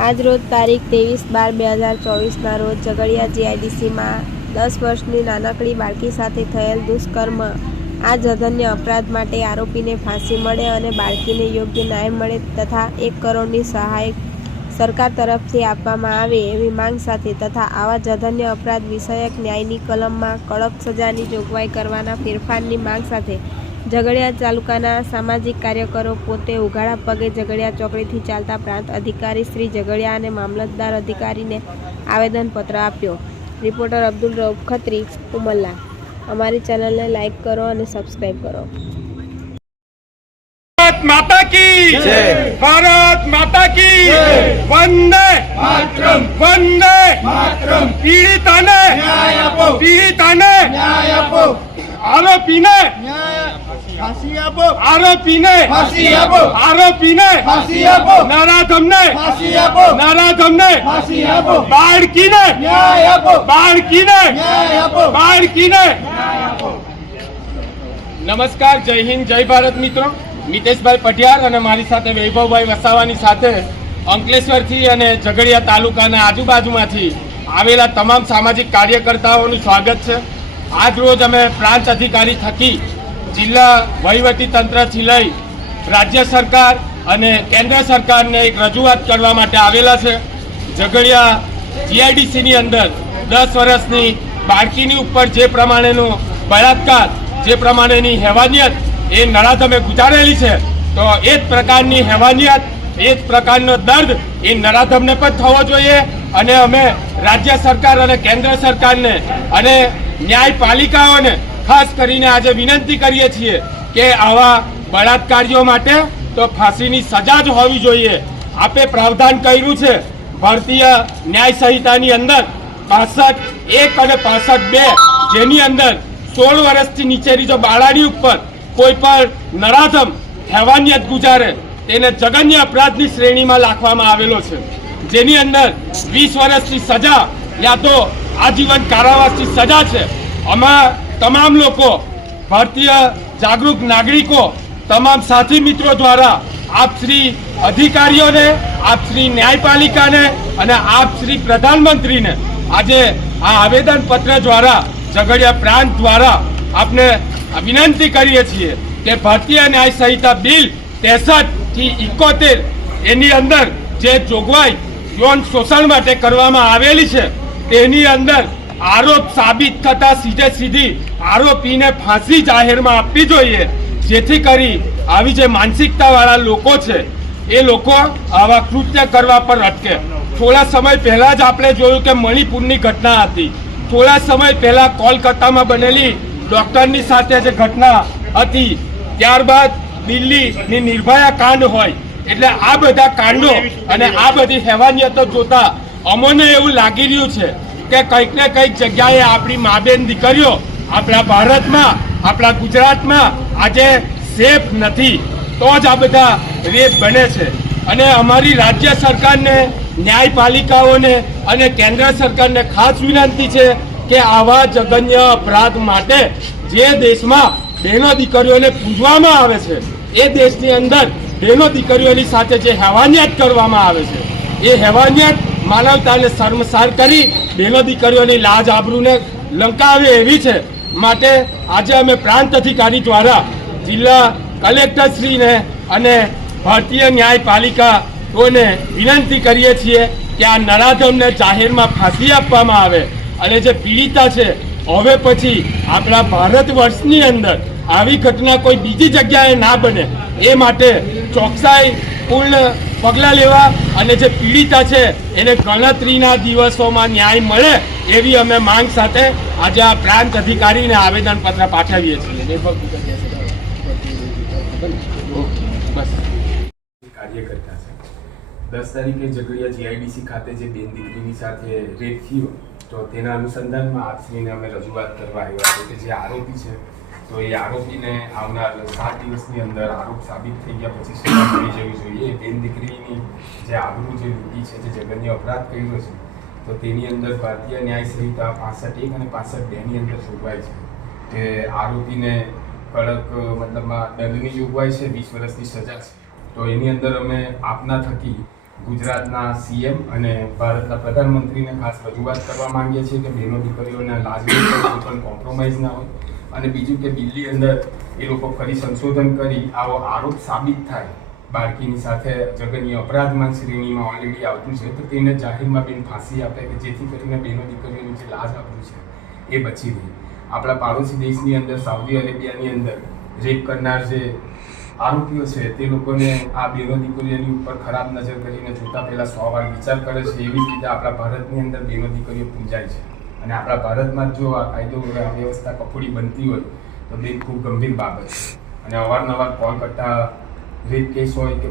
આજ રોજ તારીખ ત્રેવીસ બાર બે હજાર ચોવીસના રોજ ઝઘડિયા જીઆઈડીસીમાં દસ વર્ષની નાનકડી બાળકી સાથે થયેલ દુષ્કર્મ. આ જઘન્ય અપરાધ માટે આરોપીને ફાંસી મળે અને બાળકીને યોગ્ય ન્યાય મળે તથા એક કરોડની સહાય સરકાર તરફથી આપવામાં આવે એવી માંગ સાથે તથા આવા જઘન્ય અપરાધ વિષયક ન્યાયની કલમમાં કડક સજાની જોગવાઈ કરવાના ફેરફારની માંગ સાથે ઝઘડિયા તાલુકાના સામાજિક કાર્યકરો પોતે ઉઘાડા પગે ઝઘડિયા ચોકડીથી ચાલતા પ્રાંત અધિકારી શ્રી ઝઘડિયા અને મામલતદાર અધિકારીને આવેદનપત્ર આપ્યો. રિપોર્ટર અબ્દુલ રઉફ ખત્રી, ઉમલ્લા. અમારી ચેનલને લાઇક કરો અને સબસ્ક્રાઈબ કરો. માતા કી. ભારત માતા કી વંદે માતરમ. વંદે માતરમ. પીડિતાને ન્યાય આપો. પીડિતાને ન્યાય આપો. આરોપીને ફાંસી આપો. આરોપીને ફાંસી આપો. આરોપીને ફાંસી આપો. નરાધમને ફાંસી આપો. નરાધમને ફાંસી આપો. બાળકીને ન્યાય આપો. બાળકીને ન્યાય આપો. બાળકીને નમસ્કાર જય હિન્દ જય ભારત મિત્રો. મિતેશભાઈ પટિયાર અને મારી સાથે વૈભવભાઈ વસાવાની સાથે અંકલેશ્વરથી અને ઝઘડિયા તાલુકાના આજુબાજુમાંથી આવેલા તમામ સામાજિક કાર્યકર્તાઓનું સ્વાગત છે. આજ રોજ અમે પ્રાંત અધિકારી થકી જિલ્લા વહીવટી તંત્રથી લઈ રાજ્ય સરકાર અને કેન્દ્ર સરકારને એક રજૂઆત કરવા માટે આવેલા છે. ઝઘડિયા જીઆઈડીસીની અંદર દસ વર્ષની બાળકીની ઉપર જે પ્રમાણેનો બળાત્કાર, જે પ્રમાણેની હેવાનિયત એ નરાધમે ગુજારેલી છે, તો એ જ પ્રકારની હેવાનિયત, એ જ પ્રકારનો દર્દ એ નરાધમને પણ થવો જોઈએ. અને અમે રાજ્ય સરકાર અને કેન્દ્ર સરકારને અને ન્યાયપાલિકાઓને ખાસ કરીને આજે વિનંતી કરીએ છીએ કે આવા બળાત્કારીઓ માટે તો ફાંસીની સજા જ હોવી જોઈએ. આપે પ્રાવધાન કર્યું છે, ભારતીય ન્યાય સંહિતાની અંદર પાસઠ એક અને પાસઠ બે, જેની અંદર સોળ વર્ષથી નીચેની જો બાળાની ઉપર કોઈ પણ નરાધમ, હેવાનિયત ગુજારે, તેને જગન્ય અપરાધની શ્રેણીમાં લાખવામાં આવેલો છે. જેની અંદર વીસ વર્ષની સજા યા તો આજીવન કારાવાસની સજા છે. આમાં તમામ લોકો, ભારતીય જાગૃત નાગરિકો, તમામ સાથી મિત્રો દ્વારા આપ શ્રી અધિકારીઓને, આપ શ્રી ન્યાયપાલિકાને અને આપ શ્રી પ્રધાનમંત્રીને આજે આ આવેદન પત્ર દ્વારા, ઝઘડિયા પ્રાંત દ્વારા આપને વિનંતી કરીએ છીએ કે ભારતીય ન્યાય સંહિતા બિલ ત્રેસઠથી થી ઇકોતેર એની અંદર જે જોગવાઈ યૌન શોષણ માટે કરવામાં આવેલી છે. તેની અંદર આરોપ સાબિત થતા સીધે સીધી આરોપીને ફાંસી જાહેરમાં આપવી જોઈએ. જેથી કરી આવી જે માનસિકતાવાળા લોકો છે, એ લોકો આવા કૃત્ય કરવા પર અટકે. થોડા સમય પહેલા જ આપણે જોયું કે મણિપુરની ઘટના હતી. થોડા સમય પહેલા કોલકાતામાં બનેલી ડોક્ટરની સાથે જે ઘટના હતી, ત્યારબાદ દિલ્હીની નિર્ભયા કાંડ હોય એટલે આ બધા કાંડો અને આ બધી હેવાનિયતો જોતા અમોને એવું લાગી રહ્યું છે કે કંઈક ને કંઈક જગ્યાએ આપણી મા બેન દીકરીઓ આપણા ભારતમાં આપણા ગુજરાતમાં આજે સેફ નથી. તો જ આ બધા રેપ બને છે. અને અમારી રાજ્ય સરકારને ન્યાયપાલિકાઓને અને કેન્દ્ર સરકારને ખાસ વિનંતી છે કે આવા જઘન્ય અપરાધ માટે જે દેશમાં બહેનો દીકરીઓને પૂજવામાં આવે છે એ દેશની અંદર બહેનો દીકરીઓની સાથે જે હેવાનિયાત કરવામાં આવે છે. એ હેવાનિયાત માનવતાને શર્મસાર કરી બહેનો દીકરીઓની લાજ આબરૂને લંકાવે એવી છે. માટે આજે અમે પ્રાંત અધિકારી દ્વારા જિલ્લા કલેક્ટરશ્રીને અને ભારતીય ન્યાયપાલિકાઓને વિનંતી કરીએ છીએ કે આ નરાધમને જાહેરમાં ફાંસી આપવામાં આવે અને જે પીડિતા છે, હવે પછી આપણા ભારત વર્ષની અંદર આવી ઘટના કોઈ બીજી જગ્યાએ ના બને એ માટે ચોકસાઈ પૂર્ણ પગલાં લેવા અને જે પીડિતા છે એને ગણતરીના દિવસોમાં ન્યાય મળે એવી અમે માંગ સાથે આજે આ પ્રાંત અધિકારીને આવેદનપત્ર પાઠવીએ છીએ. બસ. કાર્યકર્તા છે. દસ તારીખે ઝઘડિયા જીઆઈડીસી ખાતે જે બેન દીકરીની સાથે રેપ થયો તો તેના અનુસંધાનમાં આપશ્રીને અમે રજૂઆત કરવા આવ્યા છે કે જે આરોપી છે તો એ આરોપીને આવનાર સાત દિવસની અંદર આરોપ સાબિત થઈ ગયા પછી સજા મળી જવી જોઈએ. બેન દીકરીની જે આબરૂ, જે લૂંટી છે, જે જગન્ય અપરાધ કર્યો છે, તો તેની અંદર ભારતીય ન્યાય સંહિતા પાસઠ એક અને પાસઠ બેની અંદર જોગવાઈ છે. કે આરોપીને કડક મતલબમાં દંડની જોગવાઈ છે, વીસ વર્ષની સજા છે. તો એની અંદર અમે આપના થકી ગુજરાતના સીએમ અને ભારતના પ્રધાનમંત્રીને ખાસ રજૂઆત કરવા માંગીએ છીએ કે બહેનો દીકરીઓના લાજમી પણ કોમ્પ્રોમાઇઝ ના હોય. અને બીજું કે દિલ્હી અંદર એ લોકો ફરી સંશોધન કરી આવો આરોપ સાબિત થાય. બાળકીની સાથે જગન્ય અપરાધમાં શ્રેણીમાં ઓલરેડી આવતું છે, તો તેને જાહેરમાં બેન ફાંસી આપે કે જેથી કરીને બહેનો દીકરીઓની જે લાજ આપ્યું છે. એ બચી રહી. આપણા પાડોશી દેશની અંદર, સાઉદી અરેબિયાની અંદર રેપ કરનાર જે આરોપીઓ છે, તે લોકોને આ બેનો દીકરીઓની ઉપર ખરાબ નજર કરીને જોતા પહેલાં સો વાર વિચાર કરે છે. એવી જ રીતે આપણા ભારતની અંદર બેનો દીકરીઓ પૂજાય છે. અને આપણા ભારતમાં જો આ કાયદો વ્યવસ્થા કફોડી બનતી હોય, તો બે ખૂબ ગંભીર બાબત છે. અને અવારનવાર કોલ કરતા રેપ કેસ હોય કે